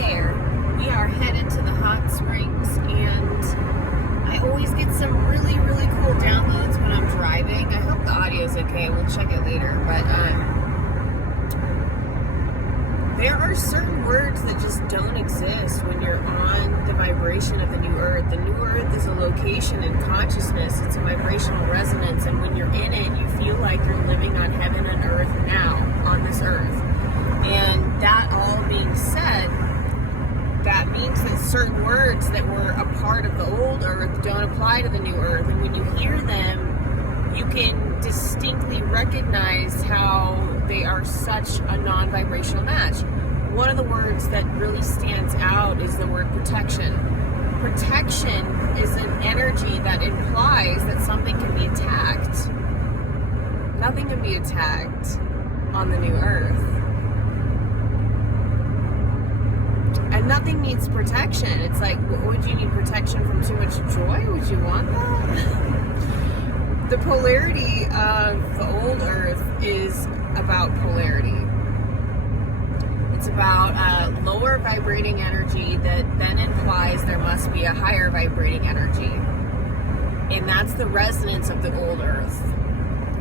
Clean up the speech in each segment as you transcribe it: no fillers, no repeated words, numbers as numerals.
there. We are headed to the hot springs, and I always get some really, really cool downloads when I'm driving. I hope the audio is okay. We'll check it later. But there are certain words that just don't exist when you're on the vibration of the new earth. The new earth is a location in consciousness. It's a vibrational resonance, and when you're in it, you feel like you're living on heaven and earth now, on this earth. And that all being said, that means that certain words that were a part of the old earth don't apply to the new earth. And when you hear them, you can distinctly recognize how they are such a non-vibrational match. One of the words that really stands out is the word protection. Protection is an energy that implies that something can be attacked. Nothing can be attacked on the new earth. And nothing needs protection. It's like, would you need protection from too much joy? Would you want that? The polarity of the old earth is about polarity. It's about lower vibrating energy that then implies there must be a higher vibrating energy. And that's the resonance of the old earth.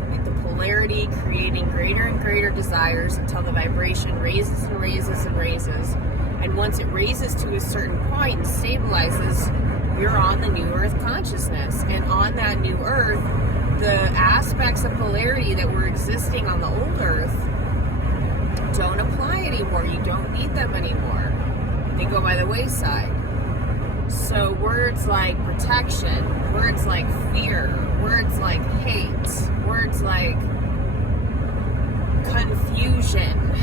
Like the polarity creating greater and greater desires until the vibration raises and raises and raises. And once it raises to a certain point and stabilizes, you're on the new earth consciousness. And on that new earth, the aspects of polarity that were existing on the old earth don't apply anymore. You don't need them anymore. They go by the wayside. So words like protection, words like fear, words like hate, words like confusion,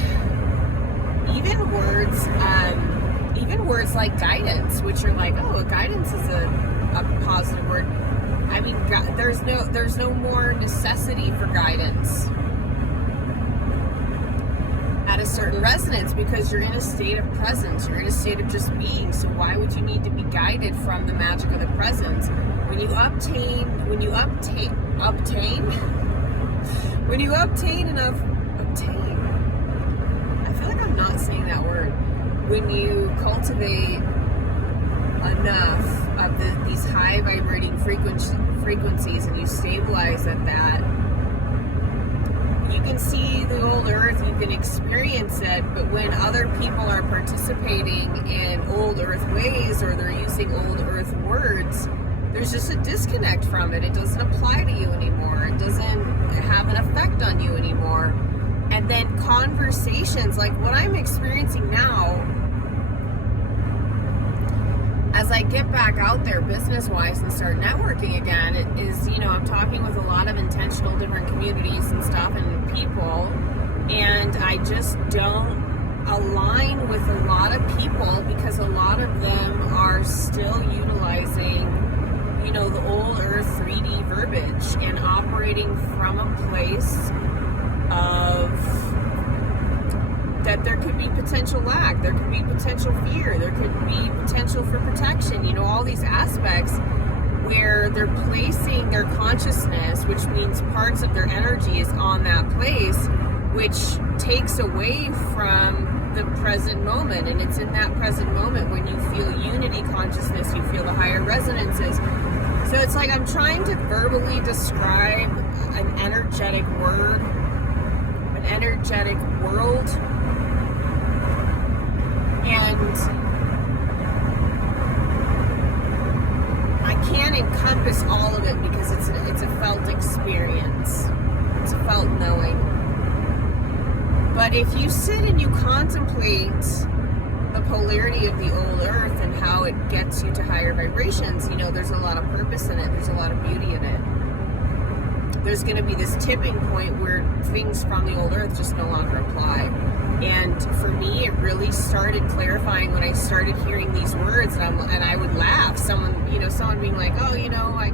even words like guidance, which are like, oh, guidance is a positive word. I mean, there's no more necessity for guidance at a certain resonance, because you're in a state of presence. You're in a state of just being. So why would you need to be guided from the magic of the presence? When you obtain enough. I feel like I'm not saying that word. When you cultivate enough of these high vibrating frequencies and you stabilize at that, you can see the old earth, you can experience it. But when other people are participating in old earth ways, or they're using old earth words, there's just a disconnect from it. It doesn't apply to you anymore. It doesn't have an effect on you anymore. And then conversations like what I'm experiencing now, as I get back out there business-wise and start networking again, it is, I'm talking with a lot of intentional different communities and stuff and people, and I just don't align with a lot of people because a lot of them are still utilizing, the old earth 3D verbiage and operating from a place of that there could be potential lack, there could be potential fear, there could be potential for protection, all these aspects where they're placing their consciousness, which means parts of their energy is on that place, which takes away from the present moment. And it's in that present moment when you feel unity consciousness, you feel the higher resonances. So it's like I'm trying to verbally describe an energetic word, an energetic world, and I can't encompass all of it because it's a felt experience. It's a felt knowing. But if you sit and you contemplate the polarity of the old earth and how it gets you to higher vibrations, there's a lot of purpose in it. There's a lot of beauty in it. There's going to be this tipping point where things from the old earth just no longer apply. And for me, it really started clarifying when I started hearing these words, and I would laugh. Someone being like, "Oh, I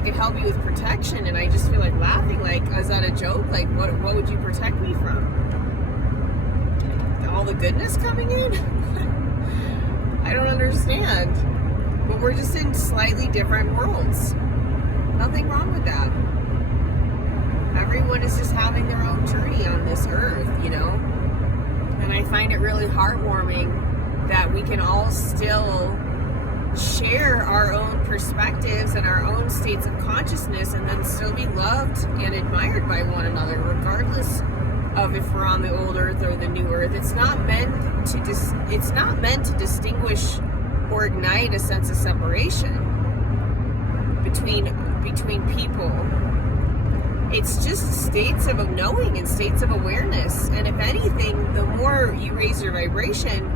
could help you with protection," and I just feel like laughing. Like, is that a joke? Like, what would you protect me from? All the goodness coming in? I don't understand. But we're just in slightly different worlds. Nothing wrong with that. Everyone is just having their own journey on this earth, And And I find it really heartwarming that we can all still share our own perspectives and our own states of consciousness and then still be loved and admired by one another, regardless of if we're on the old earth or the new earth. It's not meant to distinguish or ignite a sense of separation between people. It's just states of knowing and states of awareness. And if anything, the more you raise your vibration,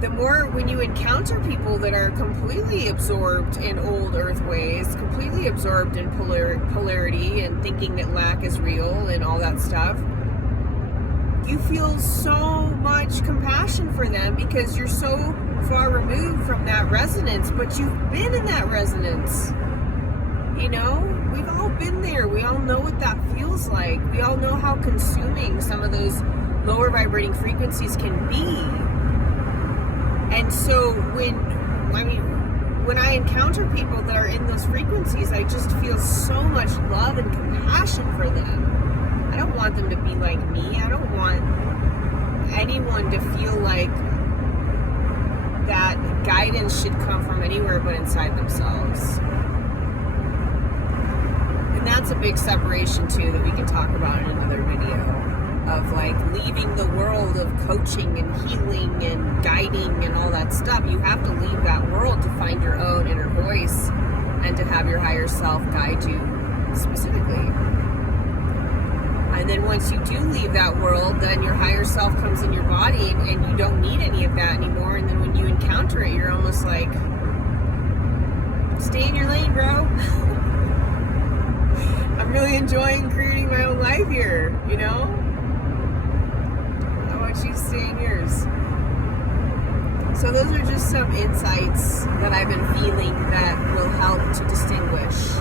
the more when you encounter people that are completely absorbed in old earth ways, completely absorbed in polarity and thinking that lack is real and all that stuff, you feel so much compassion for them because you're so far removed from that resonance, but you've been in that resonance. You know, we've all been there. We all know what that feels like. We all know how consuming some of those lower vibrating frequencies can be. And so when I encounter people that are in those frequencies, I just feel so much love and compassion for them. I don't want them to be like me. I don't want anyone to feel like that guidance should come from anywhere but inside themselves. And that's a big separation too that we can talk about in another video, of like leaving the world of coaching and healing and guiding and all that stuff. You have to leave that world to find your own inner voice and to have your higher self guide you specifically. And then once you do leave that world, then your higher self comes in your body and you don't need any of that anymore. And then when you encounter it, you're almost like, stay in your lane, bro. I'm really enjoying creating my own life here, you know? I want you to stay in yours. So those are just some insights that I've been feeling that will help to distinguish